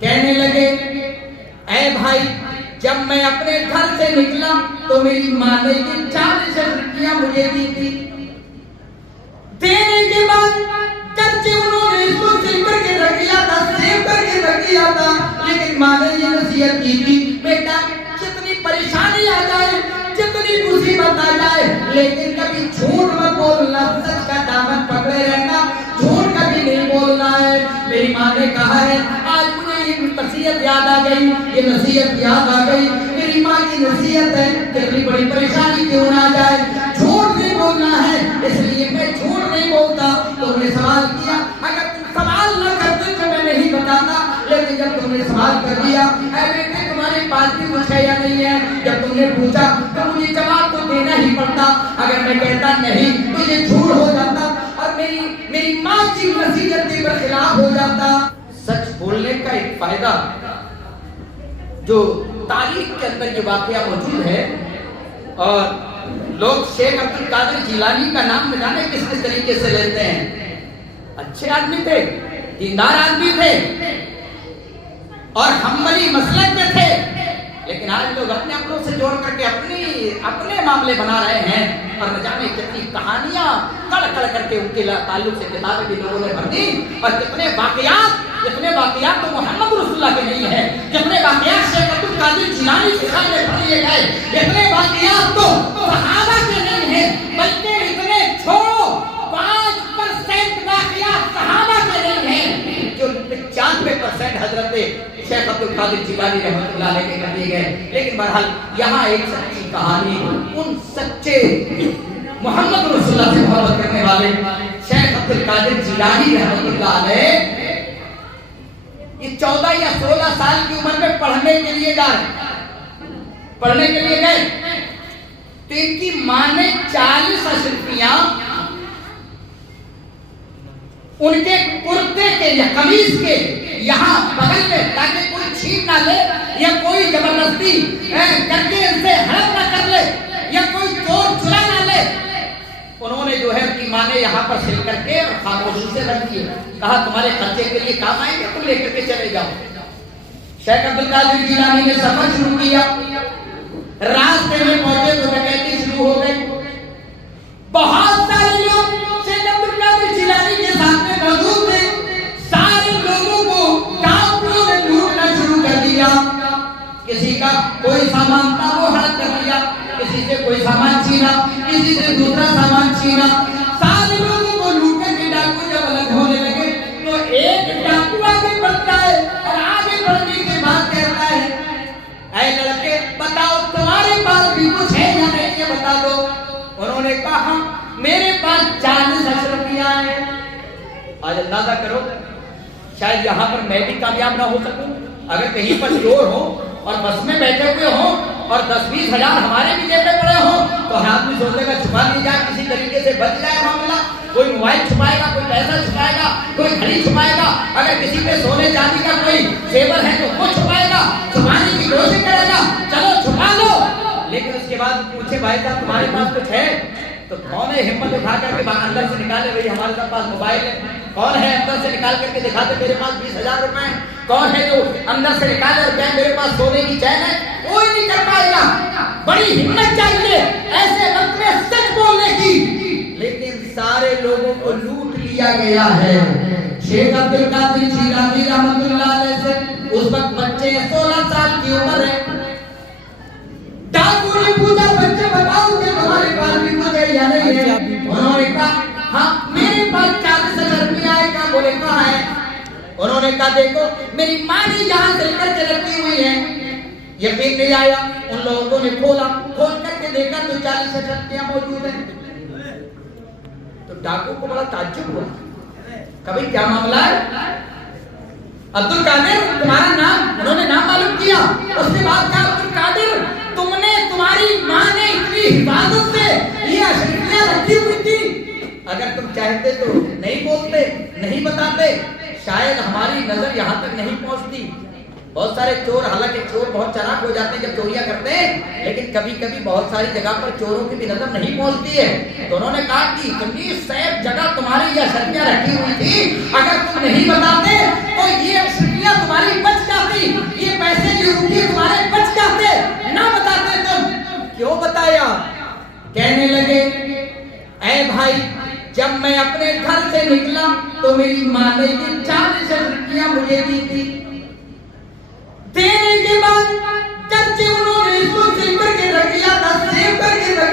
کہنے لگے اے بھائی جب میں اپنے گھر سے نکلا تو میری ماں نے یہ 40 روپیہ مجھے دی تھی. دینے کے بعد کچے انہوں نے اس کو سل کر کے رکھ لیا تھا, سیو کر کے رکھ لیا تھا, لیکن ماں نے یہ نصیحت کی تھی بیٹا جتنی پریشانی آ جائے جتنی مصیبت آ جائے لیکن کبھی جھوٹ مت بولنا, سچ کا دامن پکڑے رہنا, جھوٹ کبھی نہیں بولنا ہے. میری ماں نے کہا ہے آج مجھے یہ نصیحت یاد آ گئی, یہ نصیحت یاد آ گئی. میری ماں کی نصیحت ہے کتنی بڑی پریشانی کیوں نہ جائے جھوٹ نہیں بولنا ہے, اس لیے میں جھوٹ نہیں بولتا. تو نے سوال کیا, اگر تم سوال نہ کرتے تو میں نہیں بتاتا, لیکن جب تم نے سوال کر دیا اے بیٹے تمہارے پاس بھی کچھ ہے یا نہیں ہے, جب تم نے پوچھا تو مجھے جواب تو دینا ہی پڑتا. اگر میں کہتا نہیں تو یہ جھوٹ ہو جاتا اور میری ماں کی نصیحت کے برخلاف ہو جاتا. سچ بولنے کا ایک فائدہ جو تاریخ کے اندر یہ واقعہ موجود ہے, اور لوگ شیخ عبد القادر جیلانی کا نام نہ جانے کس کس طریقے سے لیتے ہیں. اچھے آدمی تھے, دیندار آدمی تھے اور حنبلی مسلک میں تھے, لیکن آج لوگ اپنے عقلوں سے جوڑ کر کے اپنے معاملے بنا رہے ہیں, اور نہ جانے کتنی کہانیاں کڑ کڑ کر کے ان کے تعلق سے کتابیں بھی لوگوں نے بھر دی, اور کتنے واقعات تو محمد رسول اللہ کے نہیں ہیں, جتنے واقعات شیخ عبد القادر جیلانی کے سامنے پڑھ لیے گئے, اتنے واقعات تو صحابہ کے نہیں ہیں, بلکہ اتنے چھوڑو 5% واقعات صحابہ کے نہیں ہیں جو 95% حضرت شیخ عبد القادر جیلانی رحمۃ اللہ علیہ کے کر دیے گئے. لیکن بہرحال یہاں ایک سچی کہانی ان سچے محمد رسول اللہ سے محبت کرنے والے شیخ عبد القادر جیلانی رحمۃ اللہ علیہ یہ 14 یا 16 سال کی عمر میں پڑھنے کے لیے گئے, تو ان کی ماں نے 40 اشرفیاں ان کے کرتے کے یا قمیص کے یہاں بغل میں, تاکہ کوئی چھین نہ لے یا کوئی زبردستی کر کے ان سے ہڑپ نہ کر لے یا کوئی چور چرا نہ لے, انہوں نے جو ہے ان کی ماں نے یہاں پر سل کر کے اور خاموشی سے رکھ دیے. کہا تمہارے خرچے کے لیے کام آئیں گے, تم لے کر کے چلے جاؤ. شیخ عبد القادر جیلانی نے سفر شروع کیا, راستے میں پہنچے تو ڈکیتی شروع ہو گئی. بہت سارے لوگ شیخ عبد القادر جیلانی کے ساتھ میں موجود تھے, سارے لوگوں کو ڈاکوؤں نے لوٹنا شروع کر دیا. کسی کا کوئی سامان تھا وہ ہڑپ کر لیا, کسی سے کوئی سامان چھینا, کسی سے دوسرا سامان چھینا. سارے لوگوں کو لوٹ کر کے ڈاکو جب الگ ہونے لگے تو ایک ڈاکو آگے بڑھتا ہے اور آگے بڑھنے کے بعد کہتا ہے اے لڑکے بتاؤ تمہارے پاس بھی کچھ ہے یا نہیں, یہ بتا دو. انہوں نے کہا میرے پاس 40 اشرفیاں ہیں. آج اندازہ کرو شاید یہاں پر میں بھی کامیاب نہ ہو سکوں. اگر کہیں پر چور ہو اور بس میں بیٹھے ہوئے ہوں اور 10-20 ہزار ہمارے بھی جیب میں پڑے ہوں تو ہر آدمی سوچے گا چھپا لی جائے, کسی طریقے سے بچ جائے معاملہ. کوئی موبائل چھپائے گا, کوئی پیسہ چھپائے گا, کوئی گھڑی چھپائے گا, اگر کسی پہ سونے چاندی کا کوئی زیور ہے تو وہ چھپائے گا, چھپانے کی کوشش کرے گا, چلو چھپا لو. لیکن اس کے بعد پوچھے بھائی صاحب تمہارے پاس کچھ ہے, تو کون ہے ہمت اٹھا کر کے اندر سے نکالے بھائی ہمارے پاس موبائل ہے, کون ہے اندر سے نکال کر کے دکھاتے میرے پاس 20,000 روپے ہیں, کون ہے جو اندر سے نکالے اور کہے میرے پاس سونے کی چین ہے. کوئی نہیں کر پائے گا. بڑی ہمت چاہیے ایسے وقت میں سچ بولنے کی, لیکن سارے لوگوں کو لوٹ لیا گیا ہے. شیخ عبد القادر جیلانی رحمۃ اللہ علیہ سے اس وقت بچے 16 سال کی عمر ہے. ڈاکو نے پوچھا بچے بتاؤ کہ تمہارے پاس بھی کچھ ہے یا نہیں ہے. انہوں نے کہا ہاں میرے پاس 40 روپیہ ہے. کہا بولے کہاں ہے. انہوں نے کہا دیکھو میری ماں نے یہاں سے کر کے رکھی ہوئی ہے. یقین نہیں آیا, ان لوگوں نے کھول کر کے دیکھا تو 40 روپیہ موجود ہے. تو ڈاکو کو بڑا تعجب ہوا, کبھی کیا معاملہ ہے. عبد القادر تمہارا نام, انہوں نے نام معلوم کیا. اس کے بعد کہا عبد القادر تمہاری ماں نے اتنی حفاظت سے یہ اشرفیاں رکھی ہوئی تھی, اگر تم چاہتے تو نہیں بولتے, نہیں بتاتے, شاید ہماری نظر یہاں تک نہیں پہنچتی. بہت سارے چور, حالانکہ چور بہت چلاک ہو جاتے ہیں جب چوریاں کرتے ہیں, لیکن کبھی کبھی بہت ساری جگہ پر چوروں کی بھی نظر نہیں پہنچتی ہے. تو انہوں نے کہا کہ اتنی سیف جگہ تمہاری یہ اشرفیاں رکھی ہوئی تھی, اگر تم نہیں بتاتے تو یہ اشرفیاں تمہاری بچ جب میں اپنے گھر سے نکلا تو میری ماں نے یہ 40 روپیہ مجھے دی تھی. دینے کے بعد چچے انہوں نے اس کو سیو کر کے رکھ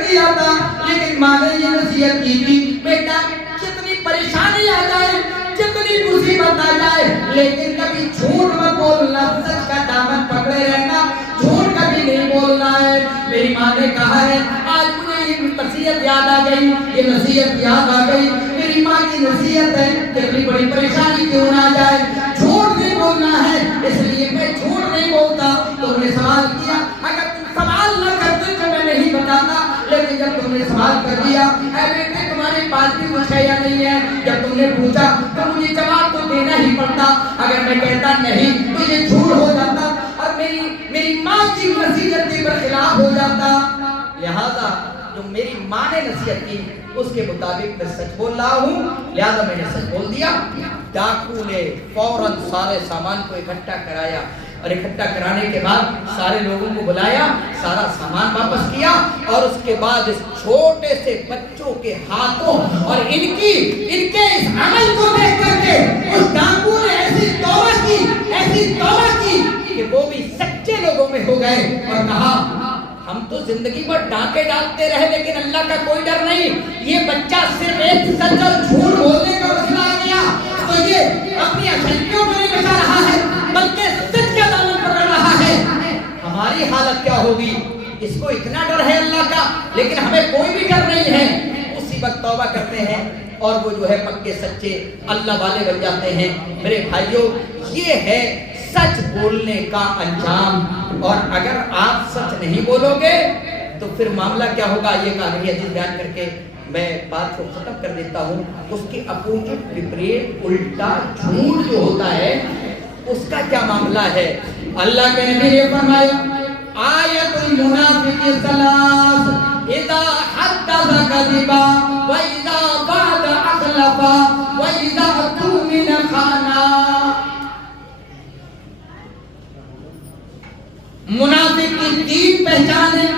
دیا تھا, لیکن ماں نے یہ نصیحت کی تھی, بیٹا جتنی پریشانی آ جائے, جتنی مصیبت آ جائے, لیکن کبھی جھوٹ مت بولنا, سچ کا دامن پکڑے رہنا, جھوٹ کبھی نہیں بولنا ہے. میری ماں نے کہا ہے, آج مجھے یہ نصیحت یاد آ گئی, یہ نصیحت یاد آ گئی. میری ماں کی نصیحت ہے کہ کتنی بڑی پریشانی کیوں نہ آ جائے, جھوٹ نہیں بولنا ہے, اس لیے میں جھوٹ نہیں بولتا. تو نے سوال کیا, اگر تم سوال نہ کرتے تو میں نہیں بتاتا, لیکن جب تم نے سوال کر دیا, اے بیٹے تمہارے پاس بھی کچھ ہے یا نہیں ہے, جب تم نے پوچھا تو مجھے جواب تو دینا ہی پڑتا. اگر میں کہتا نہیں تو یہ جھوٹ ہو جاتا اور میری ماں کی نصیحت کے برخلاف ہو جاتا. لہذا جو میری ماں نے نصیحت کی اس کے مطابق میں سچ بول رہا ہوں, لہذا میں نے سچ بول دیا. ڈاکو نے فوراً سارے سامان کو اکٹھا کرایا اور اکٹھا کرانے کے بعد سارے لوگوں کو بلایا, سارا سامان واپس کیا, اور اس کے بعد اس چھوٹے سے بچوں کے ہاتھوں اور ان کے اس عمل کو دیکھ کر کے اس ڈاکو نے ایسی توبہ کی کہ وہ بھی سچے لوگوں میں ہو گئے اور کہا, ہم تو زندگی بھر ڈاکے ڈالتے رہے لیکن اللہ کا کوئی ڈر نہیں, یہ بچہ صرف ایک سچ اور جھوٹ بولنے کا مسئلہ آ گیا تو یہ اپنی اچھائیوں کو نہیں بچا رہا ہے بلکہ سچ کا دامن پکڑ رہا ہے. ہماری حالت کیا ہوگی؟ اس کو اتنا ڈر ہے اللہ کا لیکن ہمیں کوئی بھی ڈر نہیں ہے. اسی وقت توبہ کرتے ہیں اور وہ جو ہے پکے سچے اللہ والے بن جاتے ہیں. میرے بھائیوں, یہ ہے سچ بولنے کا انجام. اور اگر آپ سچ نہیں بولو گے تو پھر معاملہ کیا ہوگا, یہ کہانی حدیث بیان کر کے میں بات کو ختم کر دیتا ہوں. اس کے اپوزٹ وپریت الٹا جھوٹ جو ہوتا ہے اس کا کیا معاملہ ہے؟ اللہ کے نبی نے فرمایا, آیت المنافق ثلاث, اذا حدث کذب واذا وعد اخلف واذا اؤتمن خان. منافق کی 3 پہچانیں,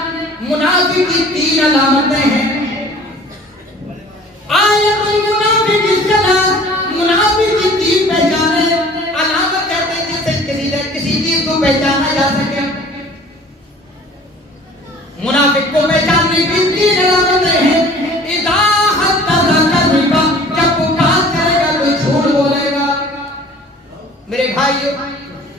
منافق کی 3 علامتیں ہیں. آیت المنافق ثلاث, منافق کی 3 پہچانیں, علامت کہتے ہیں جس سے کسی چیز کو پہچانا جا سکے. منافق کو پہچاننے کی 3 علامتیں ہیں. اذا حدث کذب, جب وہ بات کرے گا تو جھوٹ بولے گا. میرے بھائیو,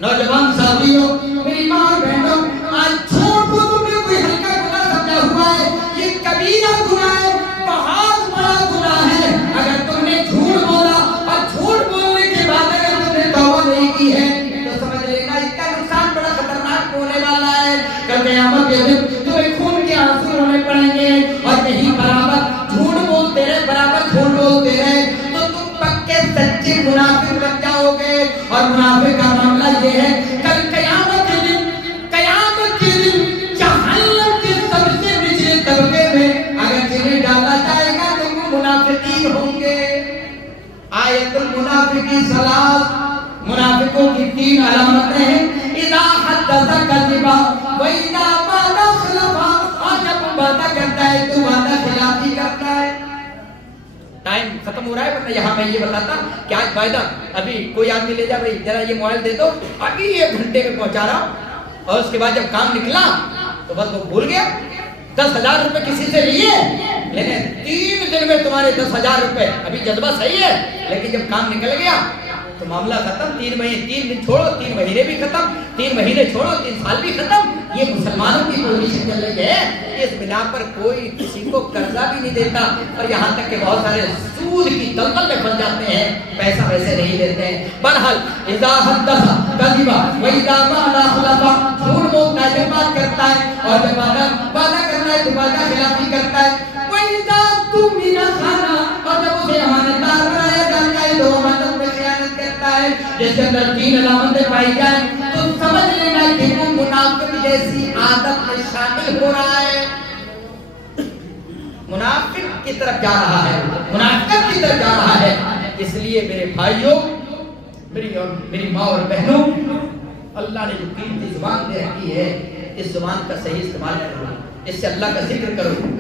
نوجوان ساتھیوں, میری ماں اور بہنوں, آج جھوٹ کو تم نے کوئی ہلکا گناہ سمجھا ہوا ہے. یہ کبیرہ گناہ ہے, بہت بڑا گناہ ہے. اگر تم نے جھوٹ بولا اور جھوٹ بولنے کے بعد اگر تم نے توبہ نہیں کی ہے تو سمجھ لینا اس کا نقصان بڑا خطرناک ہونے والا ہے. کل قیامت کے دن تمہیں خون کے آنسو رونے پڑیں گے, اور یہی برابر جھوٹ بولتے رہے تو تم پکے سچے منافق بن جاؤ گے. اور منافق کا معاملہ یہ ہے, کل قیامت کے دن جہنم کے سب سے نچلے طبقے میں اگر جنہیں ڈالا جائے گا تو وہ منافقین ہوں گے. آیت المنافقین ثلاث, منافقوں کی 3 علامتیں ہیں. اذا حدث کذب واذا وعد اخلف, اور جب وہ وعدہ کرتا ہے تو وعدہ خلافی کرتا ہے. ٹائم ختم ہو رہا ہے ورنہ یہاں میں یہ بتاتا کہ آج وعدہ, ابھی کوئی آدمی لے جا بھائی ذرا یہ موبائل دے دو, ابھی 1 گھنٹے میں پہنچا رہا, اور اس کے بعد جب کام نکلا تو بس وہ بھول گیا. 10,000 روپے کسی سے لیے, لیکن 3 دن میں تمہارے 10,000 روپے, ابھی جذبہ صحیح ہے لیکن جب کام نکل گیا تو معاملہ ختم. 3 دن چھوڑو 3 مہینے بھی ختم, 3 مہینے چھوڑو 3 سال بھی ختم. یہ مسلمانوں کی پوزیشن چل رہی ہے. اس بنا پر کوئی کسی کو قرضہ بھی نہیں دیتا, اور یہاں تک کہ بہت سارے سود کی دلدل میں پھنس جاتے ہیں, پیسہ ویسے نہیں دیتے ہیں. بہرحال اذا حدث کذب واذا وعد اخلف, جھوٹ بولتا ہے جب بات کرتا ہے, اور جب وعدہ کرنا ہے تو وعدہ خلافی کرتا ہے. واذا اؤتمن خان, اور جب اسے امانتدار بنایا جاتا ہے تو امانت میں خیانت کرتا ہے. جس کے اندر 3 علامتیں پائی جائیں تو سمجھ لینا کہ وہ منافق جیسی عادت میں شامل ہو رہا ہے, منافق کی طرف جا رہا ہے, منافقت کی طرف جا رہا ہے. اس لیے میرے بھائیوں, میری ماں اور بہنوں, اللہ نے جو قیمتی زبان دے رکھی ہے اس زبان کا صحیح استعمال کرو, اس سے اللہ کا ذکر کرو.